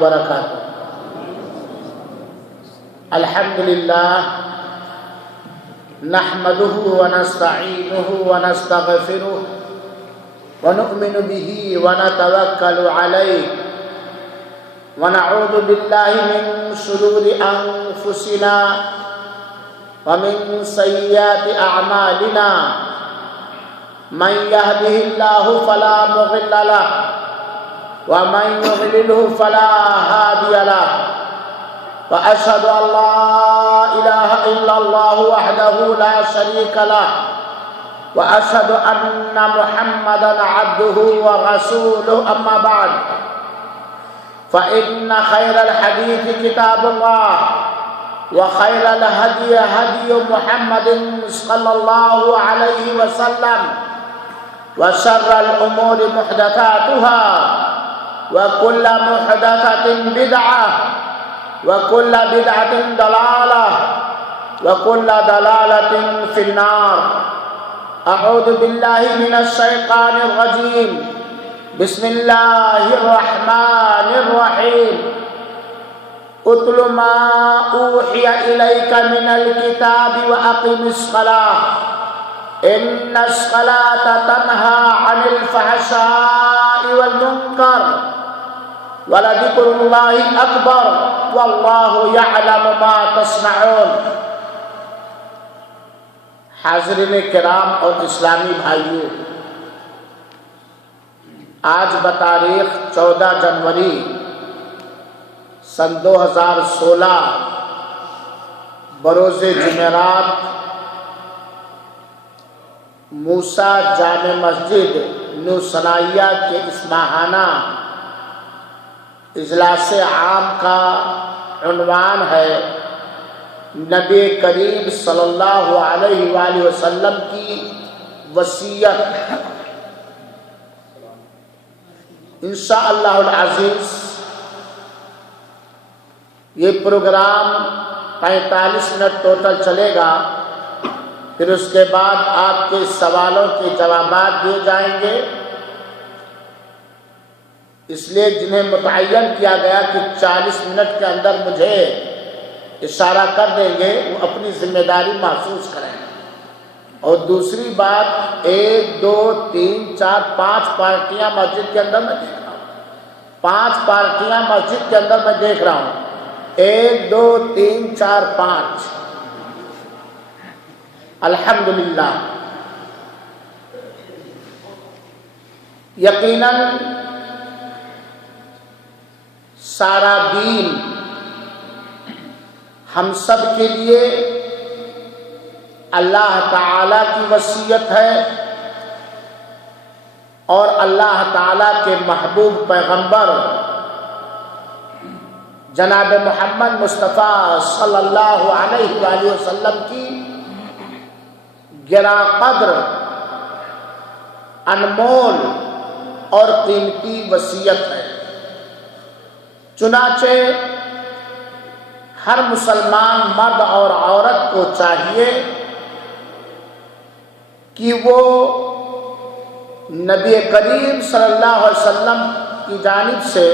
وبرکاتہ۔ الحمدللہ نحمده ونستعینه ونستغفره ونؤمن به ونتوکل علیہ ونعوذ باللہ من شرور انفسنا ومن سیئات اعمالنا من يهده الله فلا مضل له ومن يضلله فلا هادي له وأشهد أن لا إله إلا الله وحده لا شريك له وأشهد أن محمدا عبده ورسوله أما بعد فإن خير الحديث كتاب الله وخير الهدي هدي محمد صلى الله عليه وسلم وشر الأمور محدثاتها وكل محدثة بدعة وكل بدعة ضلالة وكل ضلالة في النار۔ أعوذ بالله من الشيطان الرجيم، بسم الله الرحمن الرحيم۔ اتل ما أوحي إليك من الكتاب وأقم الصلاة إن الصلاة تنهى عن الفحشاء والمنكر ولذكر الله أكبر والله يعلم ما تصنعون۔ حاضرین کرام اور اسلامی بھائیوں، آج بتاریخ 14 جنوری سن 2016 بروز جمعرات موسیٰ جامع مسجد نیو ثنائیہ کے اس ماہانہ اجلاس عام کا عنوان ہے نبی کریم صلی اللہ علیہ وآلہ وسلم کی وصیت۔ انشاءاللہ العزیز یہ پروگرام 45 منٹ ٹوٹل چلے گا، پھر اس کے بعد آپ کے سوالوں کے جوابات دیے جائیں گے۔ اس لیے جنہیں متعین کیا گیا کہ 40 منٹ کے اندر مجھے اشارہ کر دیں گے وہ اپنی ذمہ داری محسوس کریں۔ اور دوسری بات 1 2 3 4 5 پارٹیاں مسجد کے اندر میں دیکھ رہا ہوں، 5 پارٹیاں مسجد کے اندر میں دیکھ رہا ہوں، 1 2 3 4 5۔ الحمدللہ یقیناً سارا دین ہم سب کے لیے اللہ تعالیٰ کی وصیت ہے اور اللہ تعالیٰ کے محبوب پیغمبر جناب محمد مصطفیٰ صلی اللہ علیہ وآلہ وسلم کی گراں قدر، انمول اور قیمتی وصیت ہے۔ چنانچہ ہر مسلمان مرد اور عورت کو چاہیے کہ وہ نبی کریم صلی اللہ علیہ وسلم کی جانب سے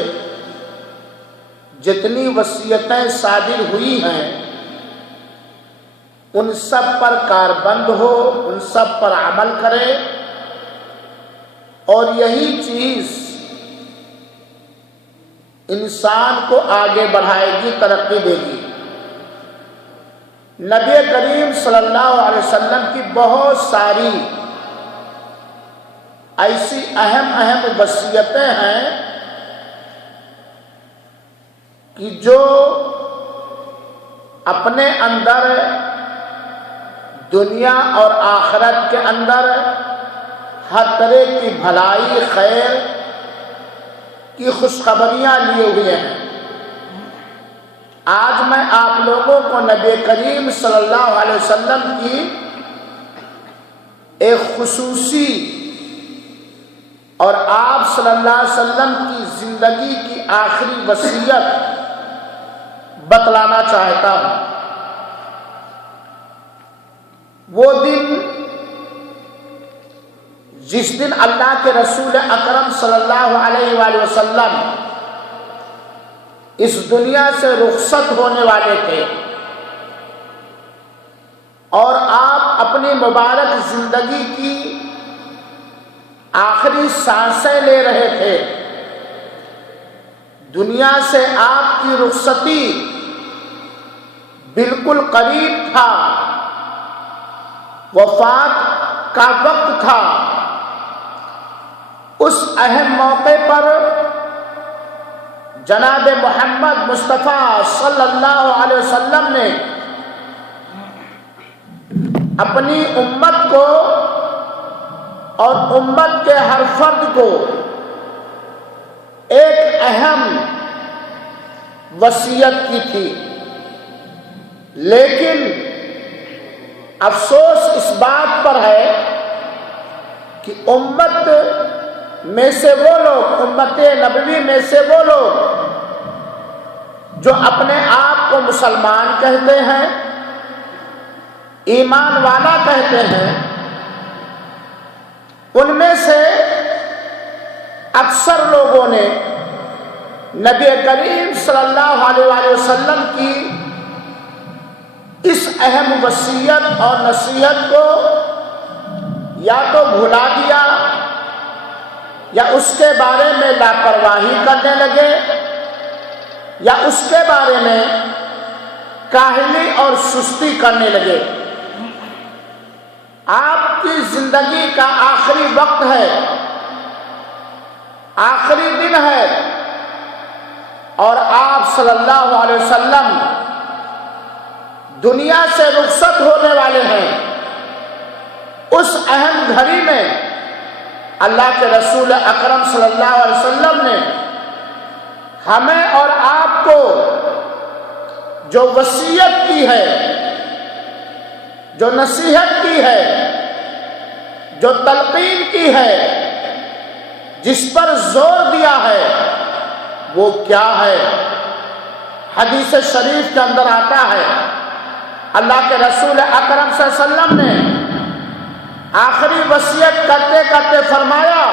جتنی وصیتیں صادر ہوئی ہیں ان سب پر کاربند ہو، ان سب پر عمل کرے، اور یہی چیز انسان کو آگے بڑھائے گی، ترقی دے گی۔ نبی کریم صلی اللہ علیہ وسلم کی بہت ساری ایسی اہم وصیتیں ہیں کہ جو اپنے اندر دنیا اور آخرت کے اندر ہر طرح کی بھلائی، خیر کی خوشخبریاں لیے ہوئے ہیں۔ آج میں آپ لوگوں کو نبی کریم صلی اللہ علیہ وسلم کی ایک خصوصی اور آپ صلی اللہ علیہ وسلم کی زندگی کی آخری وصیت بتلانا چاہتا ہوں۔ وہ دن جس دن اللہ کے رسول اکرم صلی اللہ علیہ وآلہ وسلم اس دنیا سے رخصت ہونے والے تھے اور آپ اپنی مبارک زندگی کی آخری سانسیں لے رہے تھے۔ دنیا سے آپ کی رخصتی بالکل قریب تھا، وفات کا وقت تھا۔ اس اہم موقع پر جناب محمد مصطفیٰ صلی اللہ علیہ وسلم نے اپنی امت کو اور امت کے ہر فرد کو ایک اہم وصیت کی تھی، لیکن افسوس اس بات پر ہے کہ امت میں سے وہ لوگ، امت نبوی میں سے وہ لوگ جو اپنے آپ کو مسلمان کہتے ہیں، ایمان والا کہتے ہیں، ان میں سے اکثر لوگوں نے نبی کریم صلی اللہ علیہ وسلم کی اس اہم وصیت اور نصیحت کو یا تو بھلا دیا یا اس کے بارے میں لاپرواہی کرنے لگے یا اس کے بارے میں کاہلی اور سستی کرنے لگے۔ آپ کی زندگی کا آخری وقت ہے، آخری دن ہے، اور آپ صلی اللہ علیہ وسلم دنیا سے رخصت ہونے والے ہیں۔ اس اہم گھڑی میں اللہ کے رسول اکرم صلی اللہ علیہ وسلم نے ہمیں اور آپ کو جو وصیت کی ہے، جو نصیحت کی ہے، جو تلقین کی ہے، جس پر زور دیا ہے، وہ کیا ہے؟ حدیث شریف کے اندر آتا ہے، اللہ کے رسول اکرم صلی اللہ علیہ وسلم نے آخری وصیت کرتے کرتے فرمایا،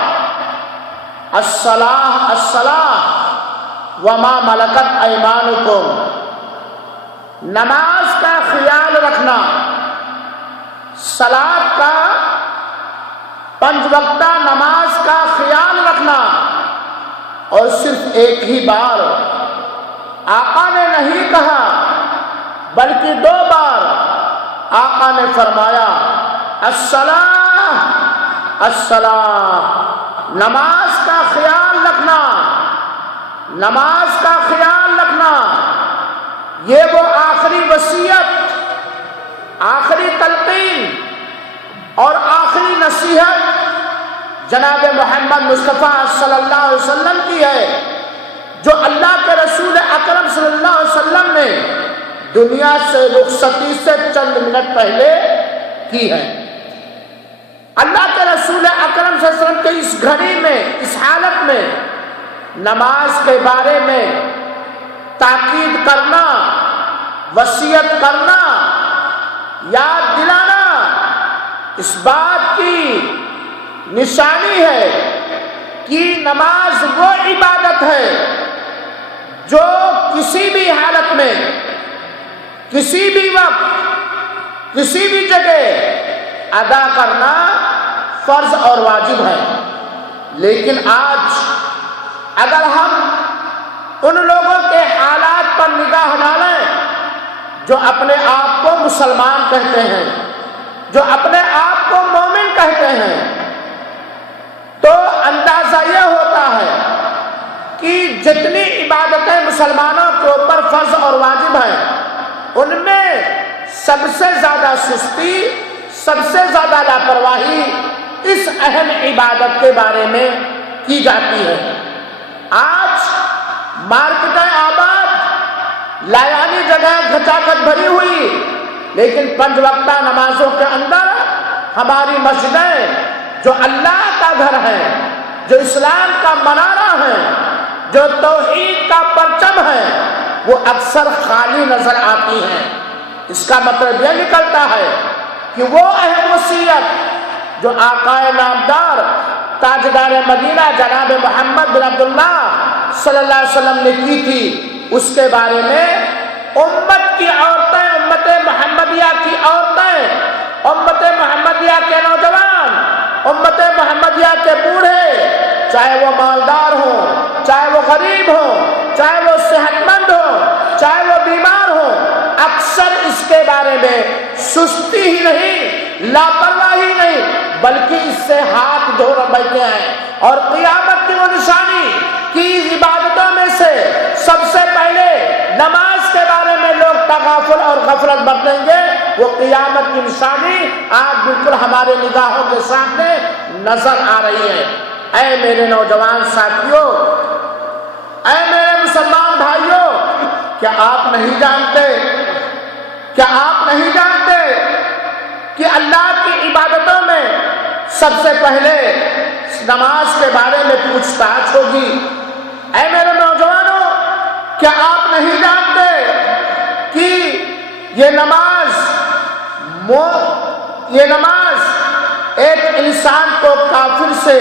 الصلاۃ الصلاۃ وما ملکت ایمانکم، نماز کا خیال رکھنا، صلاۃ کا، 5 وقتہ نماز کا خیال رکھنا۔ اور صرف ایک ہی بار آقا نے نہیں کہا بلکہ 2 بار آقا نے فرمایا، الصلاۃ الصلاۃ، نماز کا خیال رکھنا، نماز کا خیال رکھنا۔ یہ وہ آخری وصیت، آخری تلقین اور آخری نصیحت جناب محمد مصطفیٰ صلی اللہ علیہ وسلم کی ہے، جو اللہ کے رسول اکرم صلی اللہ علیہ وسلم نے دنیا سے رخصتی سے چند منٹ پہلے کی ہے۔ اللہ کے رسول اکرم صلی اللہ علیہ وسلم کے اس گھڑی میں، اس حالت میں نماز کے بارے میں تاکید کرنا، وصیت کرنا، یاد دلانا اس بات کی نشانی ہے کہ نماز وہ عبادت ہے جو کسی بھی حالت میں، کسی بھی وقت، کسی بھی جگہ ادا کرنا فرض اور واجب ہے۔ لیکن آج اگر ہم ان لوگوں کے حالات پر نگاہ ڈالیں جو اپنے آپ کو مسلمان کہتے ہیں، جو اپنے آپ کو مومن کہتے ہیں، تو اندازہ یہ ہوتا ہے کہ جتنی عبادتیں مسلمانوں کے اوپر فرض اور واجب ہیں، ان میں سب سے زیادہ سستی، سب سے زیادہ لاپرواہی اس اہم عبادت کے بارے میں کی جاتی ہے۔ آج مارکیٹیں آباد، لایانی جگہ گھچاکھچ بھری ہوئی، لیکن 5 وقتہ نمازوں کے اندر ہماری مسجدیں جو اللہ کا گھر ہے، جو اسلام کا منارہ ہے، جو توحید کا پرچم ہے، وہ اکثر خالی نظر آتی ہیں۔ اس کا مطلب یہ نکلتا ہے کہ وہ اہم وصیت جو آقا نامدار تاجدار مدینہ جناب محمد بن عبداللہ صلی اللہ علیہ وسلم نے کی تھی اس کے بارے میں امت کی عورتیں، امت محمدیہ کی عورتیں، امت محمدیہ کے نوجوان، امت محمدیہ کے بوڑھے، چاہے وہ مالدار ہوں، چاہے وہ غریب ہوں، چاہے وہ صحت مند ہوں، چاہے وہ بیمار ہوں، اکثر اس کے بارے میں سستی ہی نہیں، لاپرواہی نہیں، بلکہ اس سے ہاتھ دھو بیٹھے ہیں۔ اور قیامت کی وہ نشانی کی عبادتوں میں سے سب سے پہلے نماز کے بارے میں لوگ تغافل اور غفلت برتیں گے، وہ قیامت کی نشانی آج بالکل ہمارے نگاہوں کے سامنے نظر آ رہی ہے۔ اے میرے نوجوان ساتھیوں، اے میرے مسلمان بھائیوں، کیا آپ نہیں جانتے، کیا آپ نہیں جانتے کہ اللہ کی عبادتوں میں سب سے پہلے نماز کے بارے میں پوچھ تاچھ ہوگی؟ اے میرے نوجوانوں، کیا آپ نہیں جانتے کہ یہ نماز ایک انسان کو کافر سے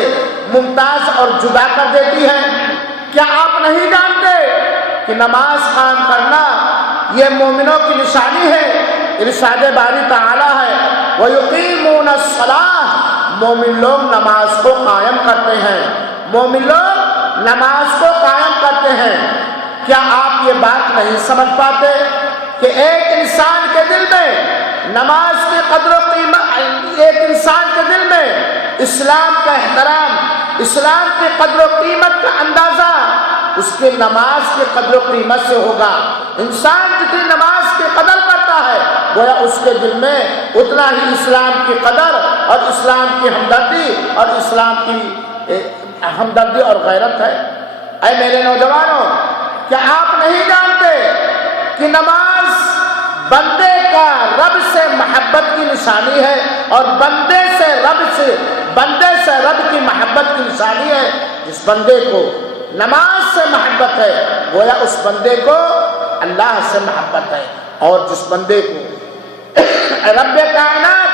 ممتاز اور جدا کر دیتی ہے؟ کیا آپ نہیں جانتے کہ نماز قائم کرنا یہ مومنوں کی نشانی ہے؟ ارشاد باری تعالی ہے وَيُقِيمُونَ الصَّلَاةَ، مومن لوگ نماز کو قائم کرتے ہیں، مومن لوگ نماز کو قائم کرتے ہیں۔ کیا آپ یہ بات نہیں سمجھ پاتے کہ ایک انسان کے دل میں نماز کی قدر و قیمت، ایک انسان کے دل میں اسلام کا احترام، اسلام کی قدر و قیمت کا اندازہ اس کے نماز کی قدر و قیمت سے ہوگا۔ انسان جتنی نماز کی قدر کرتا ہے گویا اس کے دل میں اتنا ہی اسلام کی قدر اور اسلام کی ہمدردی اور اسلام کی ہمدردی اور غیرت ہے۔ اے میرے نوجوانوں، کیا آپ نہیں جانتے کہ نماز بندے کا رب سے محبت کی نشانی ہے اور بندے سے رب کی محبت کی نشانی ہے؟ جس بندے کو نماز سے محبت ہے گویا اس بندے کو اللہ سے محبت ہے، اور جس بندے کو رب کائنات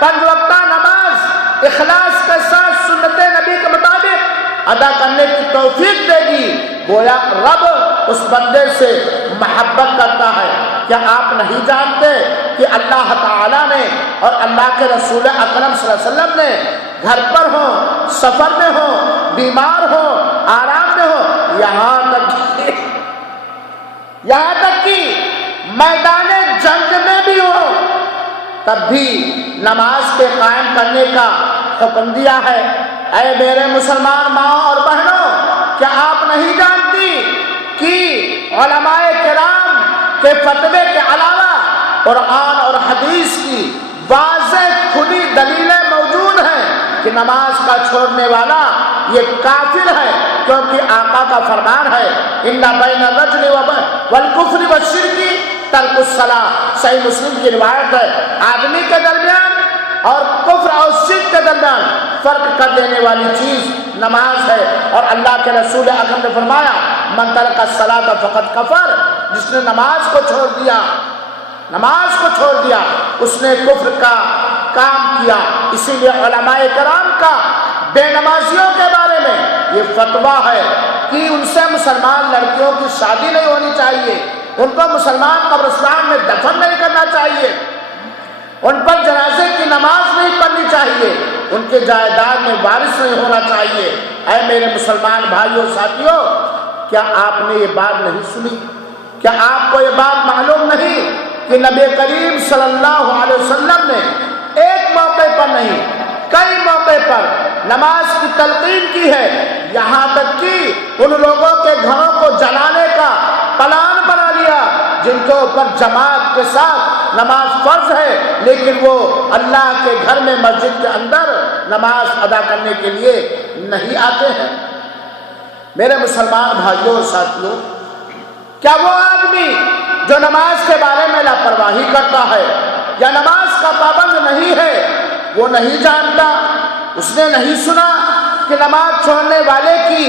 5 وقتہ نماز اخلاص کے ساتھ سنت نبی کے مطابق ادا کرنے کی توفیق دے گی گویا رب اس بندے سے محبت کرتا ہے۔ کیا آپ نہیں جانتے کہ اللہ تعالیٰ نے اور اللہ کے رسول اکرم صلی اللہ علیہ وسلم نے گھر پر ہوں، سفر میں ہوں، بیمار ہوں، آرام میں ہوں، یہاں تک کہ میدان جنگ میں بھی ہوں، تب بھی نماز کے قائم کرنے کا حکم دیا ہے۔ اے میرے مسلمان ماں اور بہنوں، کیا آپ نہیں جانتی کہ علماء کرام کے فتوے کے علاوہ قرآن اور حدیث کی واضح کھلی دلیلیں موجود ہیں کہ نماز کا چھوڑنے والا یہ کافر ہے، کیونکہ آقا کا فرمان ہے ان بین الرجل والکفر والشرک ترک الصلاۃ۔ صحیح مسلم کی روایت ہے، آدمی کے درمیان اور کفر اور شرک کے درمیان فرق کر دینے والی چیز نماز ہے، اور اللہ کے رسول اکرم نے فرمایا من ترک الصلاۃ فقد کفر، جس نے نماز کو چھوڑ دیا اس نے کفر کا کام کیا۔ اسی لیے علماء کرام کا بے نمازیوں کے بارے میں یہ فتویٰ ہے کہ ان سے مسلمان لڑکیوں کی شادی نہیں ہونی چاہیے، ان کو مسلمان قبرستان میں دفن نہیں کرنا چاہیے، ان پر جنازے کی نماز نہیں پڑھنی چاہیے، ان کے جائیداد میں وارث نہیں ہونا چاہیے۔ اے میرے مسلمان بھائیوں ساتھیوں، کیا آپ نے یہ بات نہیں سنی؟ کیا آپ کو یہ بات معلوم نہیں کہ نبی کریم صلی اللہ علیہ وسلم نے ایک موقع پر نہیں کئی موقع پر نماز کی تلقین کی ہے، یہاں تک کہ ان لوگوں کے گھروں کو جلانے کا پلان بنا لیا جن کے اوپر جماعت کے ساتھ نماز فرض ہے لیکن وہ اللہ کے گھر میں مسجد کے اندر نماز ادا کرنے کے لیے نہیں آتے ہیں۔ میرے مسلمان بھائیوں اور ساتھیوں، کیا وہ آدمی جو نماز کے بارے میں لاپرواہی کرتا ہے یا نماز کا پابند نہیں ہے وہ نہیں جانتا، اس نے نہیں سنا کہ نماز چھوڑنے والے کی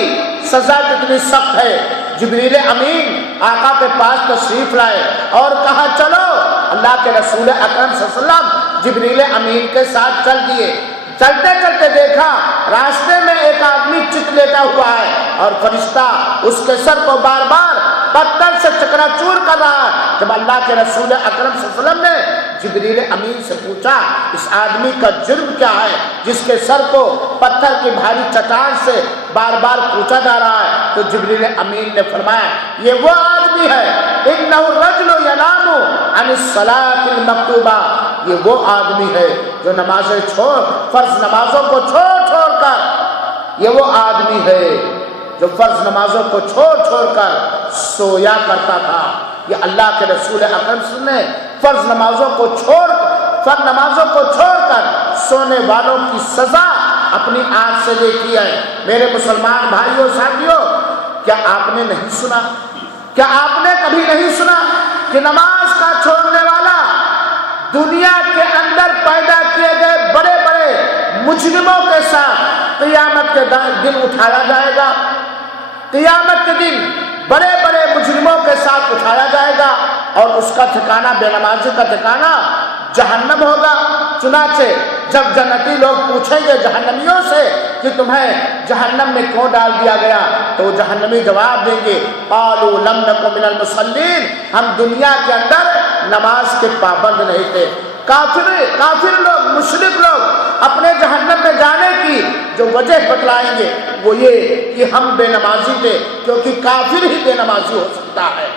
سزا کتنی سخت ہے؟ جبریل امین آقا کے پاس تشریف لائے اور کہا چلو، اللہ کے رسول اکرم صلی اللہ علیہ وسلم جبریل امین کے ساتھ چل دیے۔ چلتے چلتے دیکھا راستے میں ایک آدمی چت لیٹا ہوا ہے اور فرشتہ اس کے سر کو بار بار پتھر سے چکنا چور کر رہا ہے۔ جب اللہ کے رسول اکرم صلی اللہ علیہ وسلم نے جبریل امین سے پوچھا اس آدمی کا جرم کیا ہے جس کے سر کو پتھر کی بھاری چٹان سے بار بار پوچھا جا رہا ہے، تو جبریل امین نے فرمایا یہ وہ آدمی ہے انہ الرجل ینام عن الصلاۃ المکتوبہ، یہ وہ آدمی ہے جو نمازیں فرض نمازوں کو چھوڑ کر، یہ وہ آدمی ہے جو فرض نمازوں کو چھوڑ کر سویا کرتا تھا۔ یہ اللہ کے رسول اکرم صلی اللہ علیہ وسلم نے فرض نمازوں کو چھوڑ کر سونے والوں کی سزا اپنی آنکھ سے دیکھی ہے۔ میرے مسلمان بھائیوں ساتھیوں، کیا آپ نے نہیں سنا، کیا آپ نے کبھی نہیں سنا کہ نماز کا چھوڑنے والا دنیا کے اندر پیدا کیے گئے بڑے بڑے مجرموں کے ساتھ قیامت کے دن اٹھایا جائے گا؟ قیامت کے دن بڑے بڑے مجرموں کے ساتھ اٹھایا جائے گا اور اس کا ٹھکانہ، بے نمازی کا ٹھکانہ جہنم ہوگا۔ چنانچہ جب جنتی لوگ پوچھیں گے جہنمیوں سے کہ تمہیں جہنم میں کیوں ڈال دیا گیا، تو جہنمی جواب دیں گے قالوا لم نک من المصلین، ہم دنیا کے اندر نماز کے پابند نہیں تھے۔ کافر لوگ، مشرک لوگ اپنے جہنم میں جانے کی جو وجہ بتلائیں گے وہ یہ کہ ہم بے نمازی تھے، کیونکہ کافر ہی بے نمازی ہو سکتا ہے،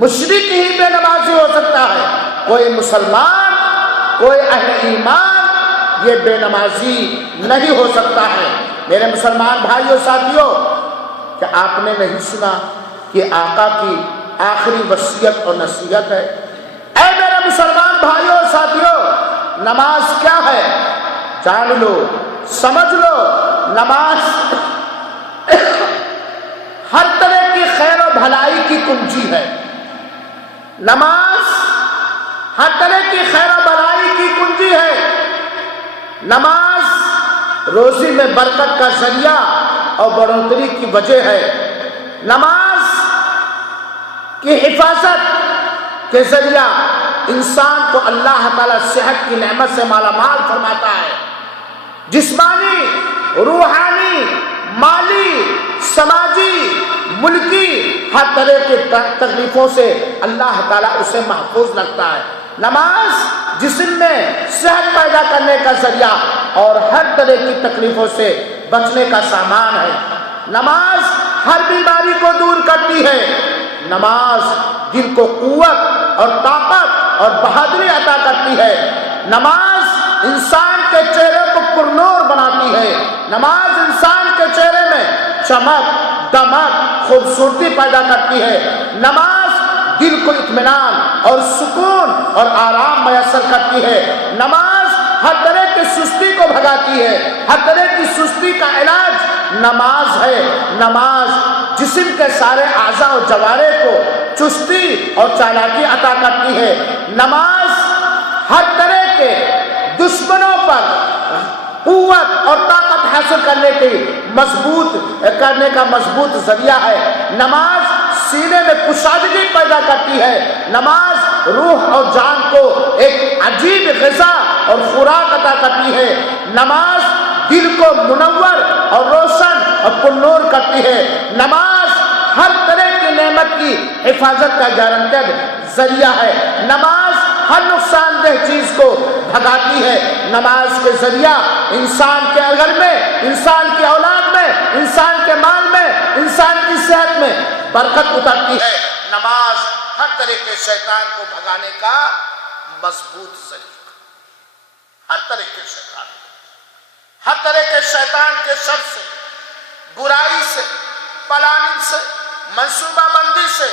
مشرک ہی بے نمازی ہو سکتا ہے، کوئی مسلمان، کوئی اہل ایمان یہ بے نمازی نہیں ہو سکتا ہے۔ میرے مسلمان بھائیوں ساتھیوں، کیا آپ نے نہیں سنا کہ آقا کی آخری وصیت اور نصیحت ہے؟ اے میرے مسلمان بھائیوں ساتھیوں، نماز کیا ہے جان لو، سمجھ لو۔ نماز ہر طرح کی خیر و بھلائی کی کنجی ہے، نماز ہر طرح کی خیر و بھلائی کی کنجی ہے۔ نماز روزی میں برکت کا ذریعہ اور بڑھوتری کی وجہ ہے۔ نماز کی حفاظت کے ذریعہ انسان کو اللہ تعالیٰ صحت کی نعمت سے مالا مال فرماتا ہے، جسمانی، روحانی، مالی، سماجی، ملکی ہر طرح کے تکلیفوں سے اللہ تعالیٰ اسے محفوظ رکھتا ہے۔ نماز جسم میں صحت پیدا کرنے کا ذریعہ اور ہر طرح کی تکلیفوں سے بچنے کا سامان ہے۔ نماز ہر بیماری کو دور کرتی ہے۔ نماز دل کو قوت اور طاقت اور بہادری عطا کرتی ہے۔ نماز انسان کے چہرے کو پرنور بناتی ہے۔ نماز انسان کے چہرے میں چمک، دمک، خوبصورتی پیدا کرتی ہے۔ نماز دل کو اطمینان اور سکون اور آرام میسر کرتی ہے۔ نماز ہر طرح کی سستی کو بھگاتی ہے، ہر طرح کی سستی کا علاج نماز ہے۔ نماز جسم کے سارے اعضاء و جوارح کو چستی اور چالاکی عطا کرتی ہے۔ نماز ہر طرح کے دشمنوں پر قوت اور طاقت حاصل کرنے کا مضبوط ذریعہ ہے۔ نماز سینے میں کشادگی پیدا کرتی ہے۔ نماز روح اور جان کو ایک عجیب غذا اور خوراک عطا کرتی ہے۔ نماز دل کو منور اور روشن اور پرنور کرتی ہے۔ نماز ہر طرح کی نعمت کی حفاظت کا گارنٹر ذریعہ ہے۔ نماز ہر نقصان دہ چیز کو بھگاتی ہے۔ نماز کے ذریعہ انسان کے گھر میں، انسان کی اولاد میں، انسان کے مال میں، انسان کی صحت میں برکت اترتی ہے۔ نماز ہر طرح کے شیطان کو بھگانے کا مضبوط ذریعہ، ہر طرح کے شیطان، ہر طرح کے شیطان کے شر سے، برائی سے، پلاننگ سے، منصوبہ بندی سے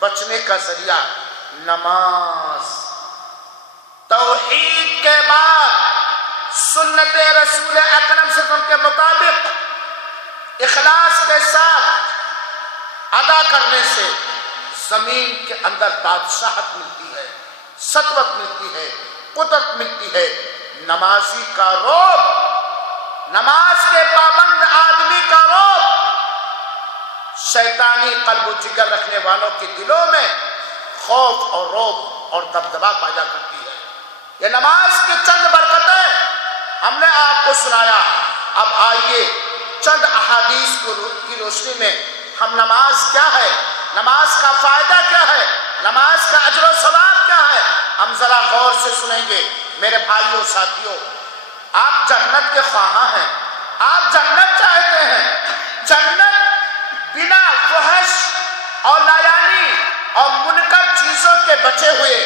بچنے کا ذریعہ نماز۔ توحید کے بعد سنت رسول اکرم صلی اللہ علیہ وسلم کے مطابق اخلاص کے ساتھ ادا کرنے سے زمین کے اندر بادشاہت ملتی ہے، سطوت ملتی ہے، قدرت ملتی ہے۔ نمازی کا رعب، نماز کے پابند آدمی کا رعب شیطانی قلب و جگر رکھنے والوں کے دلوں میں خوف اور رعب اور دبدبا پیدا کرتی ہے۔ یہ نماز کی چند برکتیں ہم نے آپ کو سنایا۔ اب آئیے چند احادیث کی روشنی میں ہم نماز کیا ہے، نماز کا فائدہ کیا ہے، نماز کا اجر و ثواب کیا ہے، ہم ذرا غور سے سنیں گے۔ میرے بھائیوں ساتھیوں، آپ جنت کے خواہاں ہیں، آپ جنت چاہتے ہیں، جنت بنا فحش اور لایانی اور منکر چیزوں کے بچے ہوئے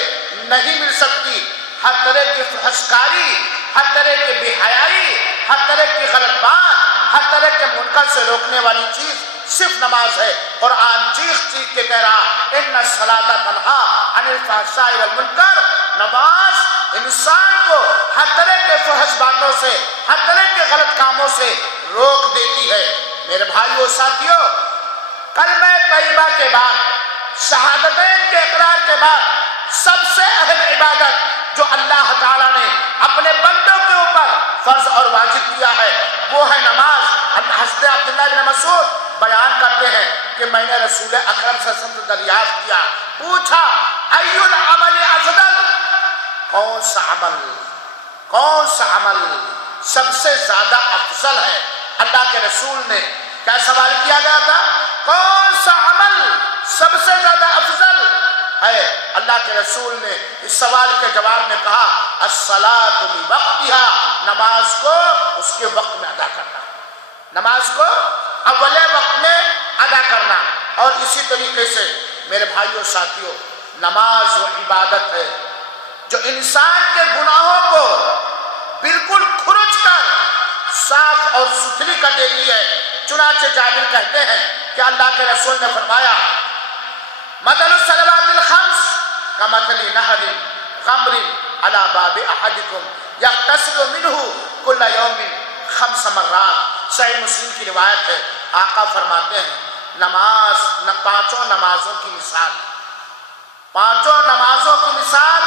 نہیں مل سکتی۔ ہر طرح کی فحش کاری، ہر طرح کی بے حیائی، ہر طرح کی غلط بات، ہر طرح کے منکر سے روکنے والی چیز صرف نماز ہے۔ قرآن چیخ چیخ کے کہہ رہا ان الصلاۃ تنہی عن الفحشاء والمنکر، نماز انسان کو ہر طرح کے فحش باتوں سے، ہر طرح کے غلط کاموں سے روک دیتی ہے۔ میرے بھائیوں ساتھیوں، کلمہ طیبہ کے بعد، شہادتین کے اقرار کے بعد سب سے اہم عبادت جو اللہ تعالیٰ نے اپنے بندوں کے اوپر فرض اور واجب کیا ہے وہ ہے نماز۔ حضرت عبداللہ بن مسعود بیان کرتے ہیں کہ میں نے رسول اکرم صلی اللہ علیہ وسلم سے دریافت کیا، پوچھا ای العمل افضل، کون سا عمل سب سے زیادہ افضل ہے؟ اللہ کے رسول نے کیا سوال کیا گیا تھا؟ کون سا عمل سب سے زیادہ افضل ہے؟ اللہ کے رسول نے اس سوال کے جواب میں کہا الصلاۃ لوقتها، نماز کو اس کے وقت میں ادا کرنا، نماز کو اول وقت میں ادا کرنا۔ اور اسی طریقے سے میرے بھائیوں ساتھیوں، نماز وہ عبادت ہے جو انسان کے گناہوں کو بالکل کھرچ کر صاف اور ستھری کر دیتی ہے۔ چنانچہ جابر کہتے ہیں کہ اللہ کے رسول نے فرمایا مثل الصلوات الخمس کمثل نہر غمر علی باب احدکم یغتسل منہ کل یوم 5 مرات۔ صحیح مسلم کی روایت ہے، آقا فرماتے ہیں پانچوں نمازوں کی مثال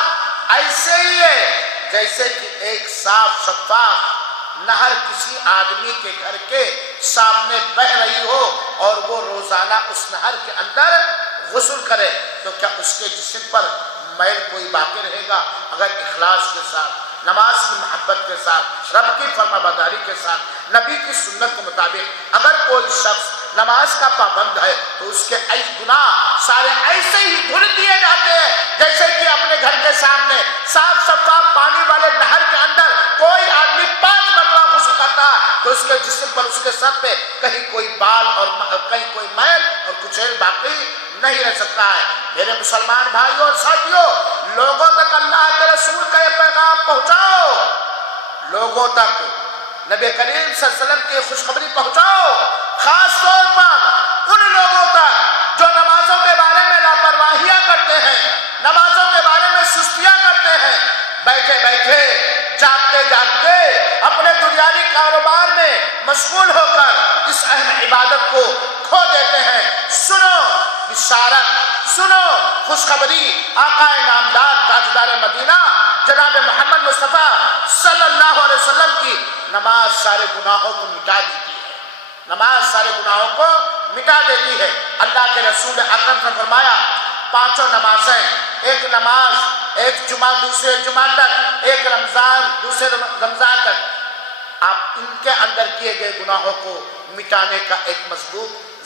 ایسے ہی ہے جیسے کہ ایک صاف شفاف نہر کسی آدمی کے گھر کے سامنے بہ رہی ہو اور وہ روزانہ اس نہر کے اندر غسل کرے، تو کیا اس کے جسم پر میل کوئی باقی رہے گا؟ اگر اخلاص کے ساتھ، نماز کی محبت کے ساتھ، رب کی فرما برداری کے ساتھ، نبی کی سنت کے مطابق اگر کوئی شخص نماز کا پابند ہے تو اس کے گناہ سارے ایسے ہی دھل دیے جاتے ہیں جیسے کہ اپنے گھر کے سامنے صاف شفاف پانی والے نہر کے اندر کوئی آدمی 5 مرتبہ غسل کرتا ہے تو اس کے جسم پر، اس کے سر پہ کہیں کوئی بال اور کہیں کوئی میل اور کچیل باقی نہیں رہ سکتا ہے۔ میرے مسلمان بھائیوں اور ساتھیوں، لوگوں تک اللہ کے رسول کا یہ پیغام پہنچاؤ، لوگوں تک نبی کریم صلی اللہ علیہ وسلم کی خوشخبری پہنچاؤ، خاص طور پر ان لوگوں تک جو نمازوں کے بارے میں لاپرواہیاں کرتے ہیں، نمازوں کے بارے میں سستیاں کرتے ہیں، بیٹھے بیٹھے جاگتے جاگتے اپنے دنیاوی کاروبار میں مشغول ہو کر اس اہم عبادت کو کھو دیتے ہیں۔ سنو بشارت، سنو خوشخبری، آقا نامدار تاجدار مدینہ جناب محمد مصطفیٰ صلی اللہ علیہ وسلم کی نماز سارے گناہوں کو مٹا دیتی ہے، نماز سارے گناہوں کو مٹا دیتی ہے۔ اللہ کے رسول اکرم نے فرمایا 5 نمازیں، ایک نماز ایک جمعہ دوسرے جمعہ تک، ایک رمضان دوسرے رمضان تک، آپ ان کے اندر کیے گئے گناہوں کو مٹانے کا ایک مضبوط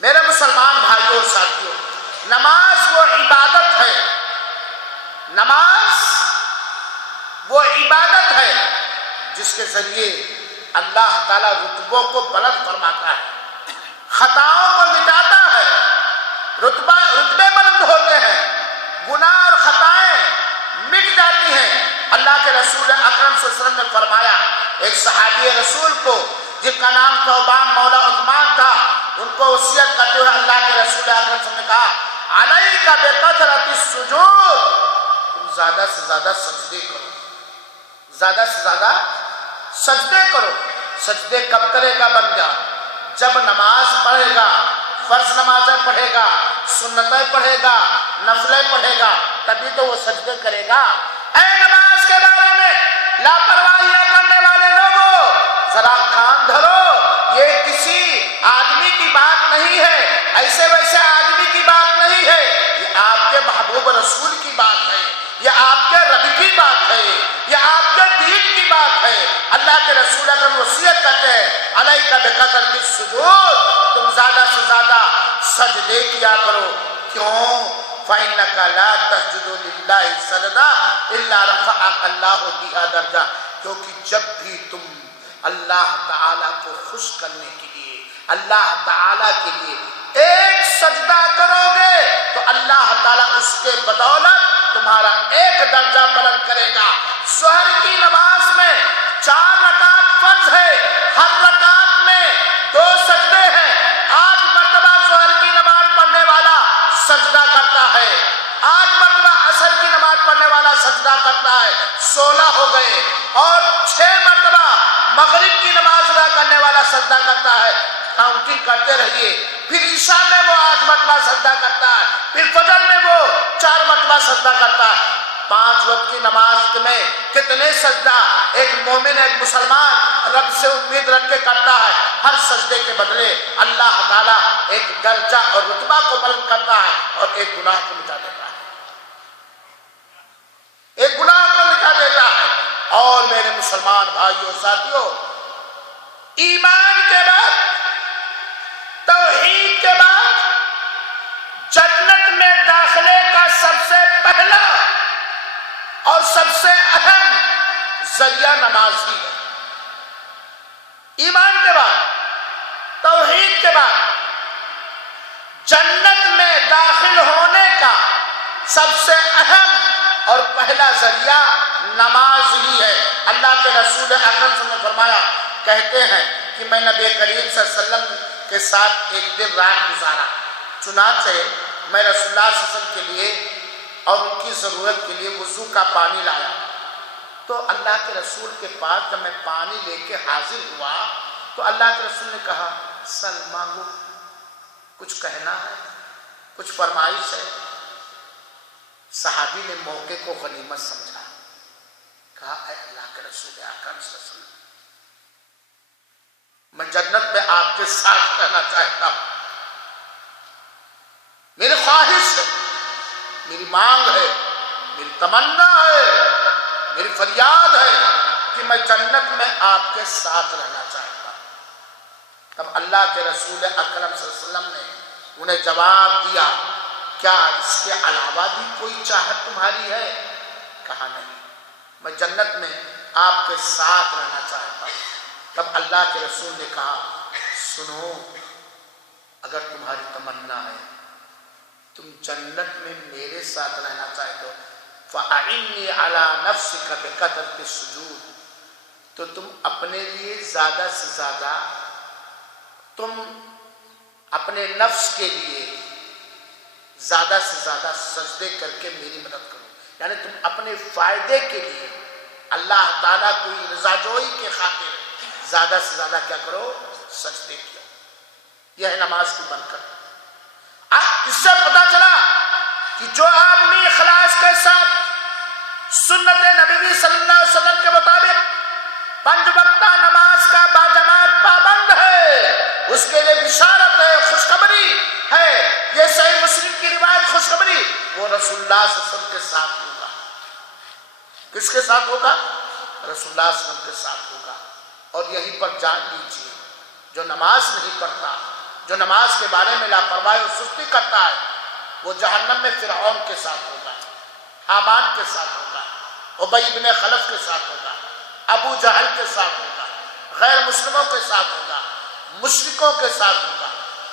میرے مسلمان بھائیوں اور ساتھیوں، نماز وہ عبادت ہے، نماز وہ عبادت ہے جس کے ذریعے اللہ تعالیٰ رتبوں کو بلند فرماتا ہے، خطاؤں کو مٹاتا ہے، رتبے بلند ہوتے ہیں، گناہ اور خطائیں مٹ جاتی ہیں۔ اللہ کے رسول اکرم صلی اللہ علیہ وسلم نے فرمایا، ایک صحابی رسول کو جن کا نام ثوبان مولا عثمان تھا، ان کو وصیت کرتے ہوئے اللہ کے رسول اکرم صلی اللہ علیہ وسلم نے کہا علیک بکثرۃ السجود، تم زیادہ سے زیادہ سجدے کرو، زیادہ سے زیادہ سجدے کرو۔ سجدے کب کرے گا بندہ؟ جب نماز پڑھے گا، فرض نمازیں پڑھے گا، سنتیں پڑھے گا، نفلیں پڑھے گا، تبھی تو وہ سجدے کرے گا۔ اے نماز کے بارے میں لاپرواہیاں کرنے والے لوگوں، ذرا کان دھرو، یہ کسی آدمی کی بات نہیں ہے، ایسے ویسے آدمی کی بات نہیں ہے، یہ آپ کے محبوب رسول کی بات ہے، یہ آپ کے رب کی بات ہے، یہ آپ کے دین کی بات ہے۔ اللہ کے رسول اکرم وصیت کرتے ہیں علیک بکثرۃ السجود، تم زیادہ سے زیادہ سجدے کیا کرو۔ کیوں؟ فإنک لا تسجد للہ سجدہ الا رفعک اللہ بہا درجہ، کیونکہ جب بھی تم اللہ تعالیٰ کو خوش کرنے کے لیے، اللہ تعالیٰ کے لیے ایک سجدہ کرو گے تو اللہ تعالیٰ اس کے بدولت تمہارا ایک درجہ بلند کرے گا۔ ظہر کی نماز میں 4 رکعت فرض ہے، ہر رکعت میں 2 سجدے ہیں، 8 مرتبہ ظہر کی نماز پڑھنے والا سجدہ کرتا ہے، 8 مرتبہ عصر کی نماز پڑھنے والا سجدہ کرتا ہے، 16 ہو گئے، اور 6 مرتبہ مغرب کی نماز ادا کرنے والا سجدہ کرتا ہے۔ کاؤنٹنگ کرتے رہیے، پھر عشاء میں وہ 8 مرتبہ سجدہ کرتا ہے، پھر فجر میں وہ 4 مرتبہ سجدہ کرتا ہے۔ 5 وقت کی نماز میں کتنے سجدہ ایک مومن، ایک مسلمان رب سے امید رکھ کے کرتا ہے؟ ہر سجدے کے بدلے اللہ تعالیٰ ایک درجہ اور رتبہ کو بلند کرتا ہے اور ایک گناہ کو مٹا دیتا ہے، ایک گناہ کو مٹا دیتا ہے۔ اور میرے مسلمان بھائیوں ساتھیوں، ایمان کے بعد، توحید کے بعد جنت میں داخلے کا سب سے پہلا اور سب سے اہم ذریعہ نماز ہی ہے۔ ایمان کے بعد، توحید کے بعد جنت میں داخل ہونے کا سب سے اہم اور پہلا ذریعہ نماز ہی ہے۔ اللہ کے رسول اکرم صلی اللہ علیہ وسلم نے فرمایا، کہتے ہیں کہ میں نبی کریم صلی اللہ علیہ وسلم کے ساتھ ایک دن رات گزارا، چنانچہ میں رسول اللہ صلی اللہ علیہ وسلم کے لیے اور ان کی ضرورت کے لیے وضو کا پانی لایا، تو اللہ کے رسول کے پاس جب میں پانی لے کے حاضر ہوا تو اللہ کے رسول نے کہا، سل مانگو، کچھ کہنا ہے، کچھ فرمائش ہے؟ صحابی نے موقع کو غنیمت سمجھا، کہا، اے اللہ کے رسول اکرم صلی اللہ علیہ وسلم، میں جنت میں آپ کے ساتھ رہنا چاہتا ہوں، میری خواہش ہے، میری مانگ ہے، میری تمنا ہے، میری فریاد ہے کہ میں جنت میں آپ کے ساتھ رہنا چاہتا ہوں۔ تب اللہ کے رسول اکرم صلی اللہ علیہ وسلم نے انہیں جواب دیا، کیا اس کے علاوہ بھی کوئی چاہت تمہاری ہے؟ کہا، نہیں، میں جنت میں آپ کے ساتھ رہنا چاہتا ہوں۔ تب اللہ کے رسول نے کہا، سنو، اگر تمہاری تمنا ہے، تم جنت میں میرے ساتھ رہنا چاہتے ہو، فَأَعِنِّي عَلَى نَفْسِكَ بِكَثْرَةِ السُّجُودِ، تو تم اپنے لیے زیادہ سے زیادہ، تم اپنے نفس کے لیے زیادہ سے زیادہ سجدے کر کے میری مدد کرو، یعنی تم اپنے فائدے کے لیے اللہ تعالیٰ کو رضا جوئی کے خاطر زیادہ سے زیادہ کیا کرو؟ سجدے کیا۔ یہ ہے نماز کی برکت۔ اس سے پتا چلا کہ جو آدمی اخلاص کے ساتھ سنت نبوی صلی اللہ علیہ وسلم کے مطابق 5 وقتہ نماز کا باجماعت پابند ہے، اس کے لیے بشارت ہے، خوشخبری ہے۔ یہ صحیح مسلم کی روایت خوشخبری، وہ رسول اللہ صلی اللہ علیہ وسلم کے ساتھ ہوگا۔ کس کے ساتھ ہوگا؟ رسول اللہ صلی اللہ علیہ وسلم کے ساتھ ہوگا۔ اور یہیں پر جان لیجیے، جو نماز نہیں پڑھتا، جو نماز کے بارے میں لاپرواہی اور سستی کرتا ہے، وہ جہنم میں فرعون کے ساتھ ہوگا، حامان کے ساتھ ہوگا، ابی بن خلف کے ساتھ ہوگا، ابو جہل کے ساتھ ہوگا، غیر مسلموں کے ساتھ ہوگا، مشرکوں کے ساتھ ہوگا،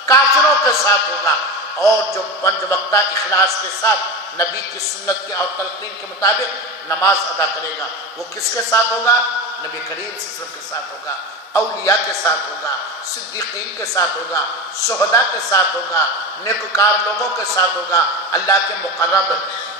کافروں کے ساتھ ہوگا۔ اور جو 5 وقتہ اخلاص کے ساتھ نبی کی سنت کی اور تلقین کے مطابق نماز ادا کرے گا، وہ کس کے ساتھ ہوگا؟ نبی کریم صلی اللہ علیہ وسلم کے ساتھ ہوگا، اولیاء کے ساتھ ہوگا، صدیقین کے ساتھ ہوگا، شہداء کے ساتھ ہوگا، نیکوکار لوگوں کے ساتھ ہوگا، اللہ کے مقرب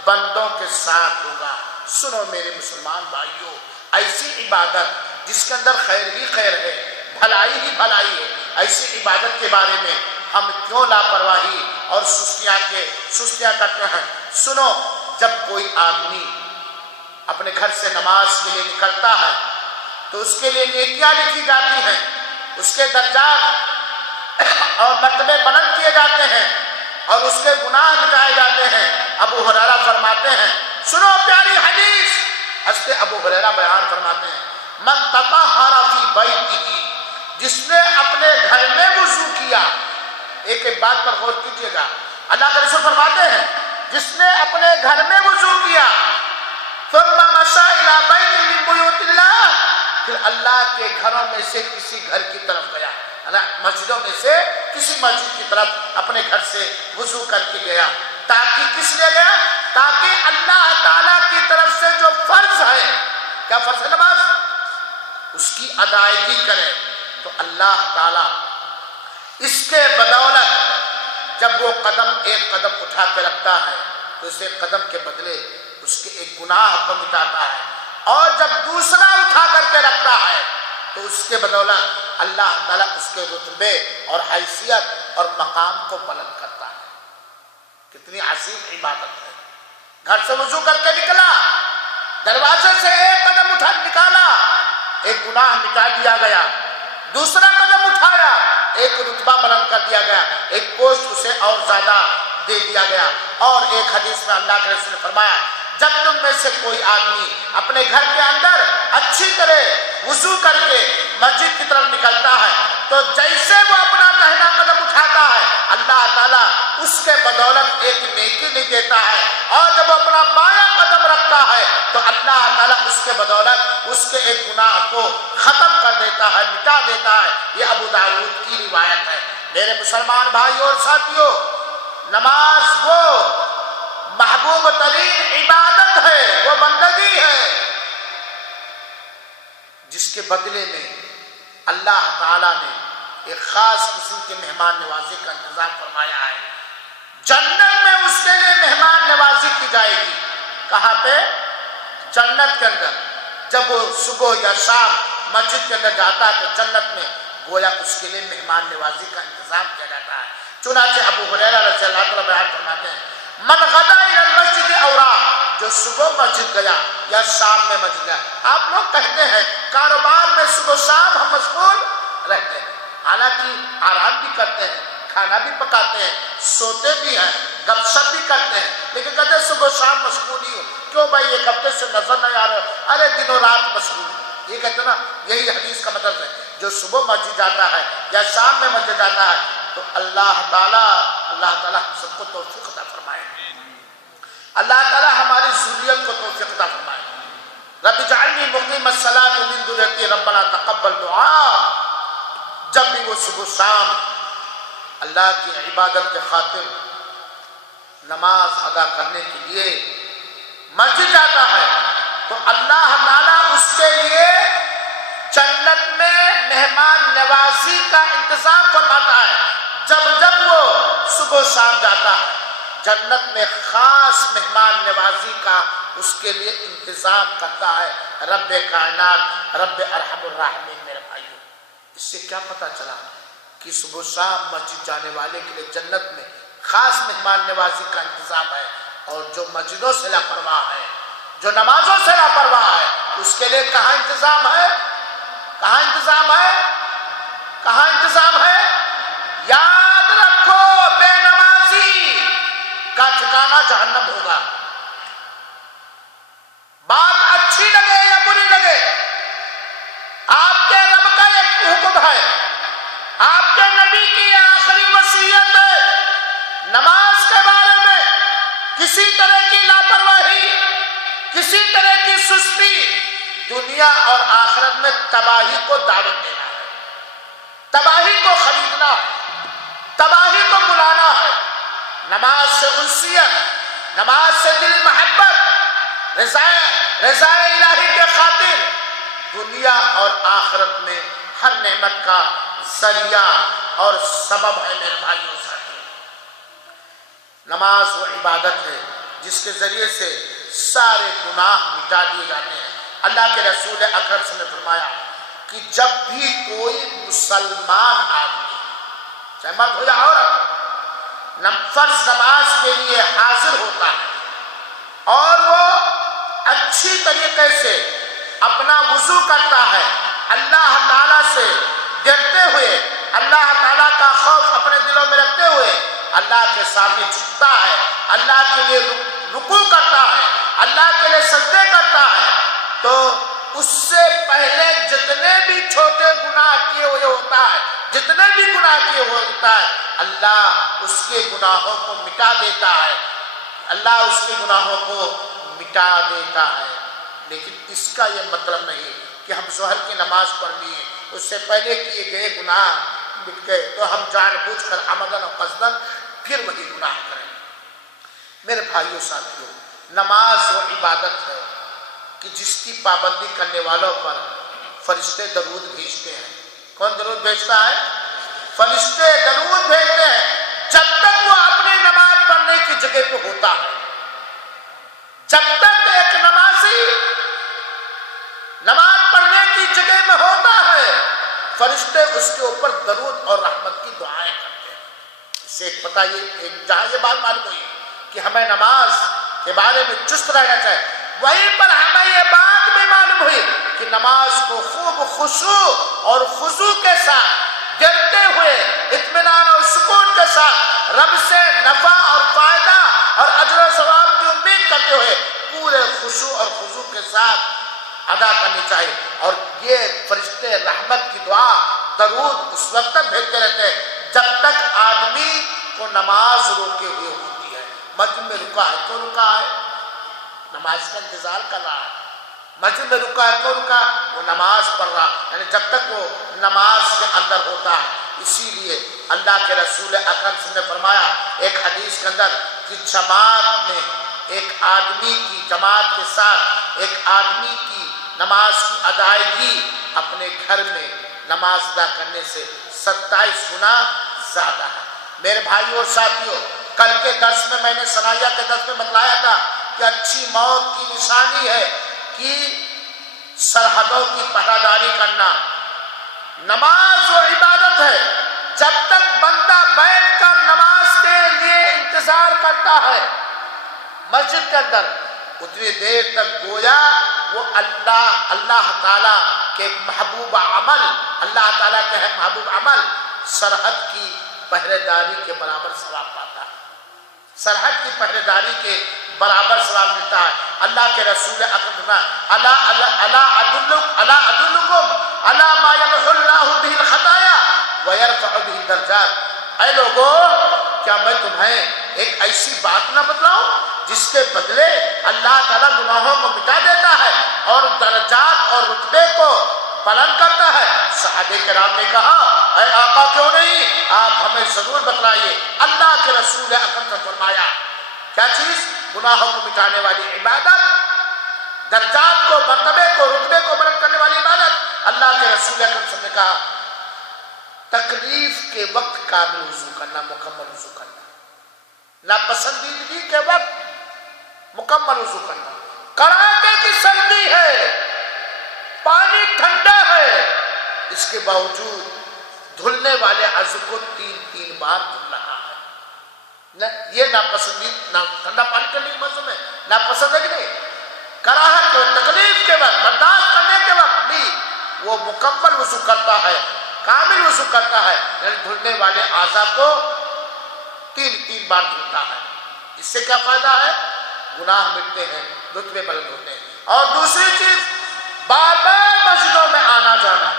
بندوں کے ساتھ ہوگا۔ سنو میرے مسلمان بھائیوں، ایسی عبادت جس کے اندر خیر ہی خیر ہے، بھلائی ہی بھلائی ہے، ایسی عبادت کے بارے میں ہم کیوں لاپرواہی اور سستیاں کرتے ہیں؟ سنو، جب کوئی آدمی اپنے گھر سے نماز کے لیے نکلتا ہے تو اس کے لیے نیکیاں لکھی جاتی ہیں، اس کے درجات اور مرتبے بلند کیے جاتے ہیں اور اس کے گناہ مٹائے جاتے ہیں۔ ابو ہریرہ فرماتے ہیں، سنو پیاری حدیث، حضرت ابو ہریرہ بیان فرماتے ہیں من تطہر فی بیتہ، جس نے اپنے گھر میں وضو کیا. ایک ایک بات پر غور کیجیے گا. اللہ کے رسول فرماتے ہیں جس نے اپنے گھر میں وضو کیا ثم مشى الی بیت من بیوت اللہ، پھر اللہ کے گھروں میں سے کسی گھر کی طرف گیا، مسجدوں میں سے کسی مسجد کی طرف اپنے گھر سے وضو کر کے گیا. تاکہ کس لیے گیا؟ تاکہ اللہ تعالیٰ کی طرف سے جو فرض ہے، کیا فرض ہے؟ نماز، اس کی ادائیگی کرے. تو اللہ تعالیٰ اس کے بدولت جب وہ ایک قدم اٹھا کے رکھتا ہے تو اس ایک قدم کے بدلے اس کے ایک گناہ کو مٹاتا ہے، اور جب دوسرا اٹھا کر کے رکھتا ہے تو اس کے بدولت اللہ تعالیٰ اس کے رتبے اور حیثیت اور مقام کو بلند کرتا ہے. کتنی عظیم عبادت ہے. گھر سے وضو کر کے نکلا، دروازے سے ایک قدم اٹھا نکالا، ایک گناہ مٹا دیا گیا. دوسرا قدم اٹھایا، ایک رتبہ بلند کر دیا گیا، ایک پوسٹ اسے اور زیادہ دے دیا گیا. اور ایک حدیث میں اللہ کے رسول نے فرمایا جب تم میں سے کوئی آدمی اپنے گھر کے اندر اچھی طرح وضو کر کے مسجد کی طرف نکلتا ہے تو جیسے وہ اپنا داہنا قدم اٹھاتا ہے اللہ تعالیٰ اس کے بدولت ایک نیکی لکھ دیتا ہے، اور جب وہ اپنا بایاں قدم رکھتا ہے تو اللہ تعالیٰ اس کے بدولت اس کے ایک گناہ کو ختم کر دیتا ہے، مٹا دیتا ہے. یہ ابو داؤد کی روایت ہے. میرے مسلمان بھائیوں اور ساتھیوں، نماز وہ محبوب ترین عبادت ہے، وہ بندگی ہے جس کے بدلے میں اللہ تعالیٰ نے ایک خاص قسم کے مہمان نوازی کا انتظام فرمایا ہے. جنت میں اس کے لیے مہمان نوازی کی جائے گی. کہاں پہ؟ جنت کے اندر. جب وہ صبح یا شام مسجد کے اندر جاتا ہے تو جنت میں گویا اس کے لیے مہمان نوازی کا انتظام کیا جاتا ہے. چنانچہ ابو ہریرہ رضی اللہ عنہ بیان فرماتے ہیں من غدا الی المسجد اورا، جو صبح مسجد گیا یا شام میں مسجد گیا. آپ لوگ کہتے ہیں کاروبار میں صبح شام ہم مشغول رہتے ہیں، حالانکہ آرام بھی کرتے ہیں، کھانا بھی پکاتے ہیں، سوتے بھی ہیں، گپ شپ بھی کرتے ہیں، لیکن کہتے ہیں صبح شام مشغول ہی ہو. کیوں بھائی ایک ہفتے سے نظر نہیں آ رہے؟ ارے دنوں رات مشغول. یہ کہتے ہیں نا، یہی حدیث کا مطلب ہے. جو صبح مسجد جاتا ہے یا شام میں مسجد جاتا ہے تو اللہ تعالیٰ ہم سب کو توفیق عطا فرمائے. اللہ تعالیٰ ہماری ذریت کو توفیق عطا فرمائے. رب اجعلنی مقیم الصلاۃ ومن ذریتی ربنا تقبل دعا. جب بھی وہ صبح شام اللہ کی عبادت کے خاطر نماز ادا کرنے کے لیے مسجد جاتا ہے تو اللہ تعالیٰ اس کے لیے جنت میں مہمان نوازی کا انتظام فرماتا ہے. جب وہ صبح شام جاتا ہے جنت میں خاص مہمان نوازی کا اس کے لیے انتظام کرتا ہے رب کائنات، رب ارحم الراحمین. میرے بھائیو، اس سے کیا پتہ چلا کہ صبح شام مسجد جانے والے کے لیے جنت میں خاص مہمان نوازی کا انتظام ہے، اور جو مسجدوں سے لاپرواہ ہے، جو نمازوں سے لاپرواہ ہے، اس کے لیے کہاں انتظام ہے؟ کہاں انتظام ہے؟ کہاں انتظام ہے؟ یاد رکھو، بے نمازی کا ٹھکانہ جہنم ہوگا. بات اچھی لگے یا بری لگے، آپ کے رب کا ایک حکم ہے، آپ کے نبی کی آخری وصیت ہے. نماز کے بارے میں کسی طرح کی لاپرواہی، کسی طرح کی سستی دنیا اور آخرت میں تباہی کو دعوت دینا ہے، تباہی کو خریدنا ہے، تباہی کو بلانا ہے. نماز سے انسیت، نماز سے دل محبت، رضا الہی کے خاطر دنیا اور آخرت میں ہر نعمت کا ذریعہ اور سبب ہے. میرے بھائیوں ساتھیوں، نماز وہ عبادت ہے جس کے ذریعے سے سارے گناہ مٹا دیے جاتے ہیں. اللہ کے رسول اکرم صلی اللہ علیہ وسلم نے فرمایا کہ جب بھی کوئی مسلمان آدمی، چاہے مرد ہو یا عورت، فرض نماز کے لیے حاضر ہوتا ہے اور وہ اچھی طریقے سے اپنا وضو کرتا ہے، اللہ تعالیٰ سے ڈرتے ہوئے، اللہ تعالیٰ کا خوف اپنے دلوں میں رکھتے ہوئے اللہ کے سامنے جھکتا ہے، اللہ کے لیے رکوع کرتا ہے، اللہ کے لیے سجدے کرتا ہے، تو اس سے پہلے جتنے بھی چھوٹے گناہ کیے ہوئے ہوتا ہے، جتنے بھی گناہ کیے ہوئے ہوتا ہے، اللہ اس کے گناہوں کو مٹا دیتا ہے، اللہ اس کے گناہوں کو مٹا دیتا ہے۔ لیکن اس کا یہ مطلب نہیں کہ ہم ظہر کی نماز پڑھ لیے، اس سے پہلے کیے گئے گناہ مٹ گئے تو ہم جان بوجھ کر عمدن و قصدن پھر وہی گناہ کریں۔ میرے بھائیوں ساتھیوں، نماز وہ عبادت ہے کہ جس کی پابندی کرنے والوں پر فرشتے درود بھیجتے ہیں۔ کون درود بھیجتا ہے؟ فرشتے درود بھیجتے ہیں جب تک وہ اپنی نماز پڑھنے کی جگہ پہ ہوتا ہے۔ جب تک ایک نمازی نماز پڑھنے کی جگہ میں ہوتا ہے، فرشتے اس کے اوپر درود اور رحمت کی دعائیں کرتے ہیں۔ اس سے ایک پتہ یہ جہاں یہ بات معلوم ہوئی کہ ہمیں نماز کے بارے میں چست رہنا چاہیے، وہیں پر ہمیں یہ بات بھی معلوم ہوئی کہ نماز کو خوب خشوع اور خضوع کے ساتھ ڈرتے ہوئے، اطمینان اور سکون کے ساتھ، رب سے نفع اور فائدہ اور اجر و ثواب کی امید کرتے ہوئے پورے خشوع اور خضوع کے ساتھ ادا کرنی چاہیے۔ اور یہ فرشتے رحمت کی دعا درود اس وقت تک بھیجتے رہتے ہیں جب تک آدمی کو نماز روکے ہوئے ہوتی ہے۔ مسجد میں رکا ہے تو رکا ہے، نماز کا انتظار کر رہا ہے، مسجد میں رکا ہے تو رکا، وہ نماز پڑھ رہا، یعنی جب تک وہ نماز کے اندر ہوتا ہے۔ اسی لیے اللہ کے رسول اکرم صلی اللہ علیہ وسلم نے فرمایا ایک حدیث کے اندر کہ جماعت میں ایک آدمی کی، جماعت کے ساتھ ایک آدمی کی نماز کی ادائیگی اپنے گھر میں نماز ادا کرنے سے 27 گنا زیادہ ہے۔ میرے بھائیوں اور ساتھیوں، کل کے درس میں نے ثنائیہ کے درس میں بتلایا تھا کہ اچھی موت کی نشانی ہے کہ سرحدوں کی پہراداری کرنا۔ نماز وہ عبادت ہے، جب تک بندہ بیٹھ کر نماز کے لیے انتظار کرتا ہے مسجد کے اندر، اتنی دیر تک گویا وہ اللہ تعالیٰ کے محبوب عمل، اللہ تعالیٰ کے محبوب عمل سرحد کی پہرے داری کے برابر ثواب پاتا ہے، سرحد کی پہرے داری کے برابر ثواب ملتا ہے۔ اللہ کے رسول اکرم الا ادلکم علی ما یمحو اللہ بہ الخطایا ویرفع بہ الدرجات۔ اے لوگو، کیا میں تمہیں ایک ایسی بات نہ بتلاؤں جس کے بدلے اللہ تعالیٰ گناہوں کو مٹا دیتا ہے اور درجات اور رتبے کو بلند کرتا ہے؟ صحابہ کرام نے کہا اے آقا کیوں نہیں، آپ ہمیں ضرور بتلائیے۔ اللہ کے رسول اکرم نے فرمایا کیا چیز؟ گناہوں کو مٹانے والی عبادت، درجات کو، مرتبے کو، رتبے کو بلند کرنے والی عبادت۔ اللہ کے رسول اکرم نے کہا تکلیف کے وقت کامل وضو کرنا، مکمل وضو کرنا، ناپسندیدگی کے وقت مکمل وضو کرنا، کڑاکے کی سردی ہے، پانی ٹھنڈا ہے، اس کے باوجود دھلنے والے عضو کو 3 بار دھل رہا ہے۔ یہ ناپسندیدہ، ٹھنڈا پانی کرنے کے موسم میں ناپسند ہے کہ نہیں؟ کراہت اور تکلیف کے وقت، برداشت کرنے کے وقت بھی وہ مکمل وضو کرتا ہے، کامل وضو کرتا ہے، یعنی دھلنے والے اعضاء کو 3 بار دھلتا ہے۔ اس سے کیا فائدہ ہے؟ گناہ مٹتے ہیں، رتبے بلند ہوتے ہیں۔ اور دوسری چیز، بار بار مسجدوں میں آنا جانا،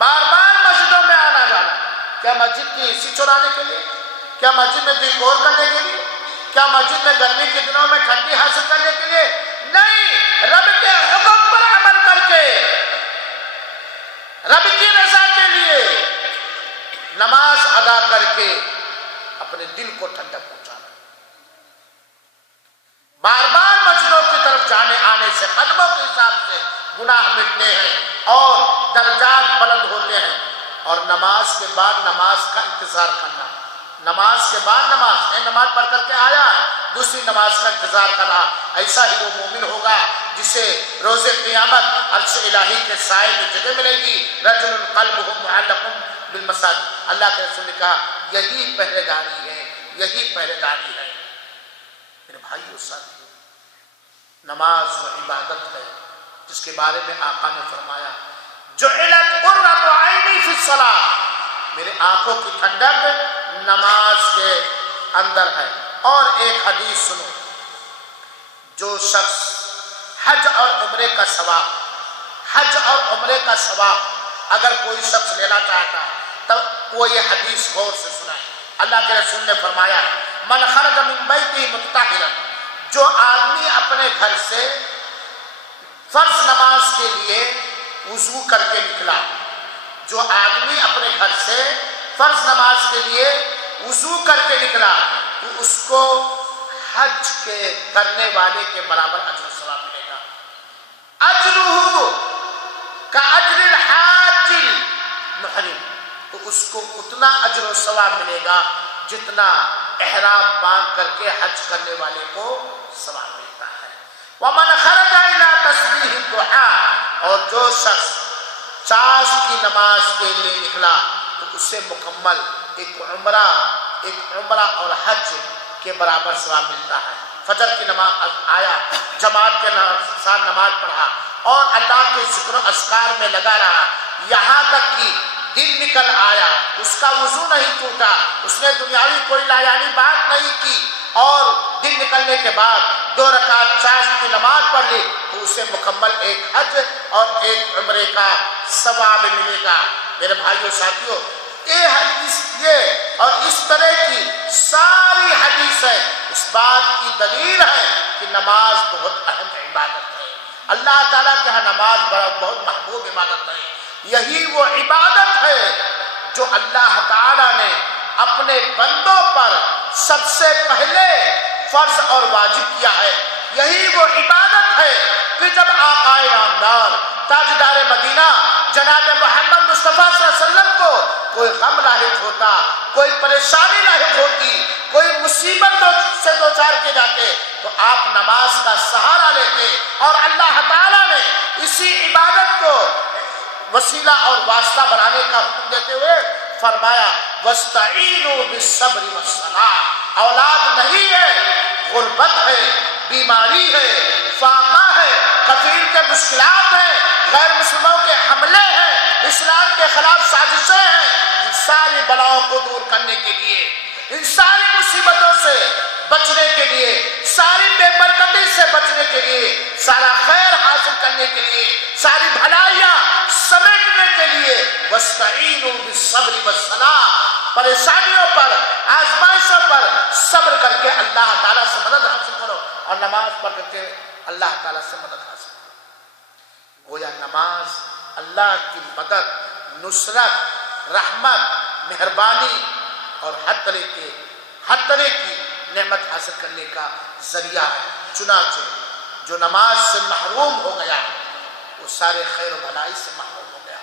بار بار مسجدوں میں آنا جانا۔ کیا مسجد کی اسی چورانے کے لیے؟ کیا مسجد میں ڈیکور کرنے کے لیے؟ کیا مسجد میں گرمی کے دنوں میں ٹھنڈی حاصل کرنے کے لیے؟ نہیں، رب کے حکم پر عمل کر کے، رب کی رضا کے لیے نماز ادا کر کے اپنے دل کو ٹھنڈک پہنچانا۔ بار بار مسجدوں کی طرف جانے آنے سے قدموں کے حساب سے گناہ مٹتے ہیں اور درجات بلند ہوتے ہیں۔ اور نماز کے بعد نماز کا انتظار کرنا، نماز کے بعد نماز پڑھ کر کے آیا، دوسری نماز کا انتظار کرنا، ایسا ہی وہ مومن ہوگا جسے روز قیامت عرش الہی کے سائے میں جگہ ملے گی۔ رجل قلبہ معلق بالمساجد، اللہ کے رسول نے کہا یہی پہرے داری ہے، یہی پہرے داری ہے۔ میرے بھائیو ساتھیو، نماز وہ عبادت ہے جس کے بارے میں آقا نے فرمایا جعلت قرۃ عینی فی الصلاۃ، میرے آنکھوں کی ٹھنڈک نماز کے اندر ہے۔ اور ایک حدیث سنو، جو شخص حج اور عمرے کا ثواب، حج اور عمرے کا ثواب اگر کوئی شخص لینا چاہتا ہے تو وہ یہ حدیث غور سے سنائے۔ اللہ کے رسول نے فرمایا من خرج من بیتہ متطہرا، جو آدمی اپنے گھر سے فرض نماز کے لیے وضو کر کے نکلا، جو آدمی اپنے گھر سے فرض نماز کے لیے وضو کر کے نکلا تو اس کو حج کے کرنے والے کے برابر اجر و ثواب ملے گا۔ اجرہ کاجر الحاج المحرم، تو اس کو اتنا اجر و ثواب ملے گا جتنا احرام باندھ کر کے حج کرنے والے کو ثواب ملتا ہے۔ ومن خرج الى تسبیح الضحی، اور جو شخص چاش کی نماز کے لیے نکلا تو اسے مکمل ایک عمرہ اور حج کے برابر ثواب ملتا ہے۔ فجر کی نماز آیا، جماعت کے ساتھ نماز پڑھا اور اللہ کے ذکر و اذکار میں لگا رہا، یہاں تک کہ دن نکل آیا، اس کا وضو نہیں ٹوٹا، اس نے دنیاوی کوئی لایانی بات نہیں کی، اور دن نکلنے کے بعد 2 رکعت چاش کی نماز پڑھ لی تو اسے مکمل ایک حج اور ایک عمرے کا ثواب ملے گا۔ میرے بھائیو ساتھیو، یہ اور اس طرح کی ساری حدیثیں اس بات کی دلیل ہے کہ نماز بہت اہم عبادت ہے۔ اللہ تعالیٰ کے ہاں نماز بہت محبوب عبادت ہے۔ یہی وہ عبادت ہے جو اللہ تعالیٰ نے اپنے بندوں پر سب سے پہلے فرض اور واجب کیا ہے۔ یہی وہ عبادت ہے کہ جب آقا نامدار تاجدار مدینہ جناب محمد مصطفیٰ صلی اللہ علیہ وسلم کو کوئی غم لاحق ہوتا، کوئی پریشانی لاحق ہوتی، کوئی مصیبت سے دوچار کے جاتے تو آپ نماز کا سہارا لیتے، اور اللہ تعالیٰ نے اسی عبادت کو وسیلہ اور واسطہ بنانے کا حکم دیتے ہوئے فرمایا وَاسْتَعِينُوا بِالصَّبْرِ وَالصَّلَاةِ، اولاد نہیں ہے، غربت ہے، بیماری ہے، فاقہ ہے، کفیل کے مشکلات ہیں، غیر مسلموں کے حملے ہیں، اسلام کے خلاف سازشیں ہیں، ان ساری بلاؤں کو دور کرنے کے لیے، ان ساری مصیبتوں سے بچنے کے لیے، ساری بے برکتی سے بچنے کے لیے، سارا خیر حاصل کرنے کے لیے، ساری بھلائیاں سمیٹنے کے لیے وَاسْتَعِينُوا بِالصَّبْرِ وَالصَّلَاةِ، پریشانیوں پر، آزمائشوں پر صبر کر کے اللہ تعالیٰ سے مدد حاصل کرو، اور نماز پڑھ کر کے اللہ تعالیٰ سے مدد حاصل کرو۔ گویا نماز اللہ کی مدد، نصرت، رحمت، مہربانی اور ہر طرح کی نعمت حاصل کرنے کا ذریعہ ہے۔ چنانچہ جو نماز سے محروم ہو گیا وہ سارے خیر و بھلائی سے محروم ہو گیا،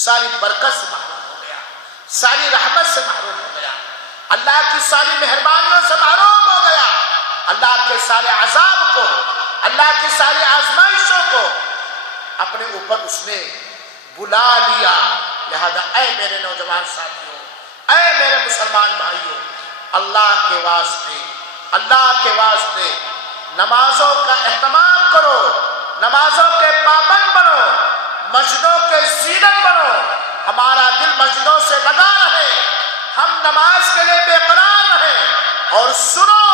ساری برکت سے محروم ہو گیا، ساری رحمت سے محروم ہو گیا، اللہ کی ساری مہربانیوں سے محروم ہو گیا، اللہ کے سارے عذاب کو، اللہ کی ساری آزمائشوں کو اپنے اوپر اس نے بلا لیا۔ لہذا اے میرے نوجوان ساتھیوں، اے میرے مسلمان بھائیوں، اللہ کے واسطے نمازوں کا اہتمام کرو، نمازوں کے پابند بنو، مسجدوں کے زینت بنو، ہمارا دل مسجدوں سے لگا رہے، ہم نماز کے لیے بے قرار رہیں، اور سنو،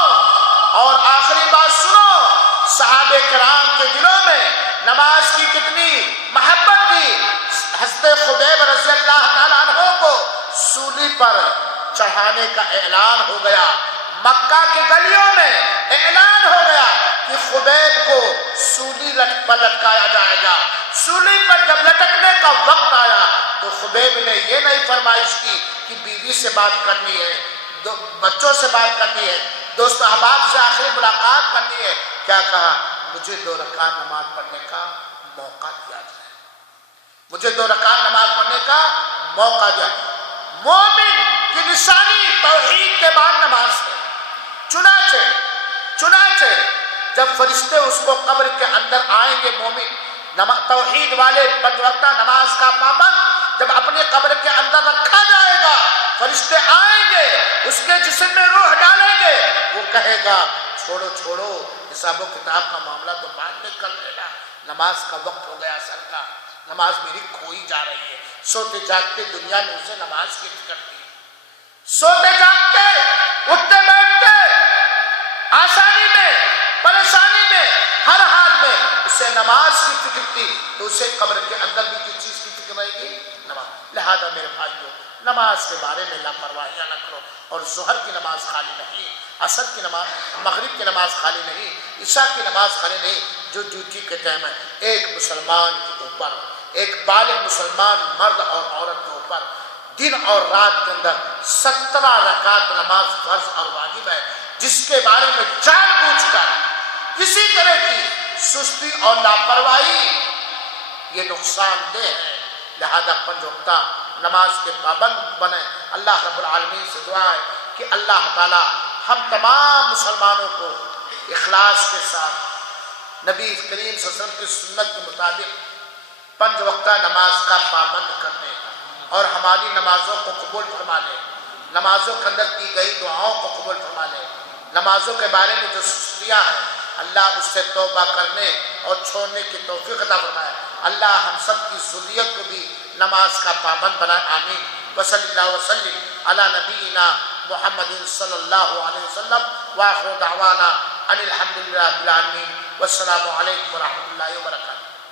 اور آخری بات سنو، صحابہ کرام کے دلوں میں نماز کی کتنی محبت تھی۔ حضرت خبیب رضی اللہ تعالیٰ عنہ کو سولی پر چڑھانے کا اعلان ہو گیا، مکہ کی گلیوں میں اعلان ہو گیا کہ خبیب کو سولی پر لٹکایا جائے گا۔ سولی پر جب لٹکنے کا وقت آیا تو خبیب نے یہ نہیں فرمائش کی کہ بیوی سے بات کرنی ہے، بچوں سے بات کرنی ہے، دوست احباب سے آخری ملاقات کرنی ہے، کیا کہا؟ مجھے 2 رکعت نماز پڑھنے کا موقع دیا جائے، مجھے 2 رکعت نماز پڑھنے کا موقع دیا۔ مومن کی نشانی توحید کے بعد نماز ہے۔ چنانچہ جب فرشتے اس کو قبر کے اندر آئیں گے، مومن توحید والے 5 وقتہ نماز کا پابند جب اپنی قبر کے اندر رکھا جائے گا، فرشتے آئیں گے، اس کے جسم میں روح ڈالیں گے، وہ کہے گا چھوڑو حساب و کتاب کا معاملہ تو بعد میں کر لینا، نماز کا وقت ہو گیا سرکار، نماز میری کھوئی جا رہی ہے۔ سوتے جاگتے دنیا نے اسے نماز کی فکر کی، سوتے جاگتے اٹھتے بیٹھتے آسانی میں، پریشانی میں، ہر حال میں اسے فکر تھی تو اسے قبر کے اندر بھی کس چیز کی فکر رہے گی؟ نماز۔ لہذا میرے بھائیوں، نماز کے بارے میں لاپرواہیاں نہ کرو، اور ظہر کی نماز خالی نہیں، عصر کی نماز، مغرب کی نماز خالی نہیں، عشاء کی نماز خالی نہیں، جو ڈیوٹی کے ٹائم ہے ایک مسلمان کے اوپر، ایک بالغ مسلمان مرد اور عورت کے اوپر دن اور رات کے اندر 17 رکعت نماز فرض اور واجب ہے، جس کے بارے میں جان بوجھ کر کسی طرح کی سستی اور لاپرواہی یہ نقصان دہ ہے۔ لہذا 5 وقتہ نماز کے پابند بنے۔ اللہ رب العالمین سے دعا ہے کہ اللہ تعالی ہم تمام مسلمانوں کو اخلاص کے ساتھ نبی کریم صلی اللہ علیہ وسلم کی سنت کے مطابق 5 وقتہ نماز کا پابند کرنے اور ہماری نمازوں کو قبول فرما لے، نمازوں کے اندر کی گئی دعاؤں کو قبول فرما لے، نمازوں کے بارے میں جو سستیاں ہیں اللہ اس سے توبہ کرنے اور چھوڑنے کی توفیق عطا فرمائے۔ اللہ ہم سب کی ذریت کو بھی نماز کا پابند بنائے، آمین۔ وصلی اللہ وسلم علی نبینا محمد صلی اللہ علیہ وسلم، وآخر دعوانا ان الحمد للہ رب العالمین، والسلام علیکم ورحمۃ اللہ وبرکاتہ۔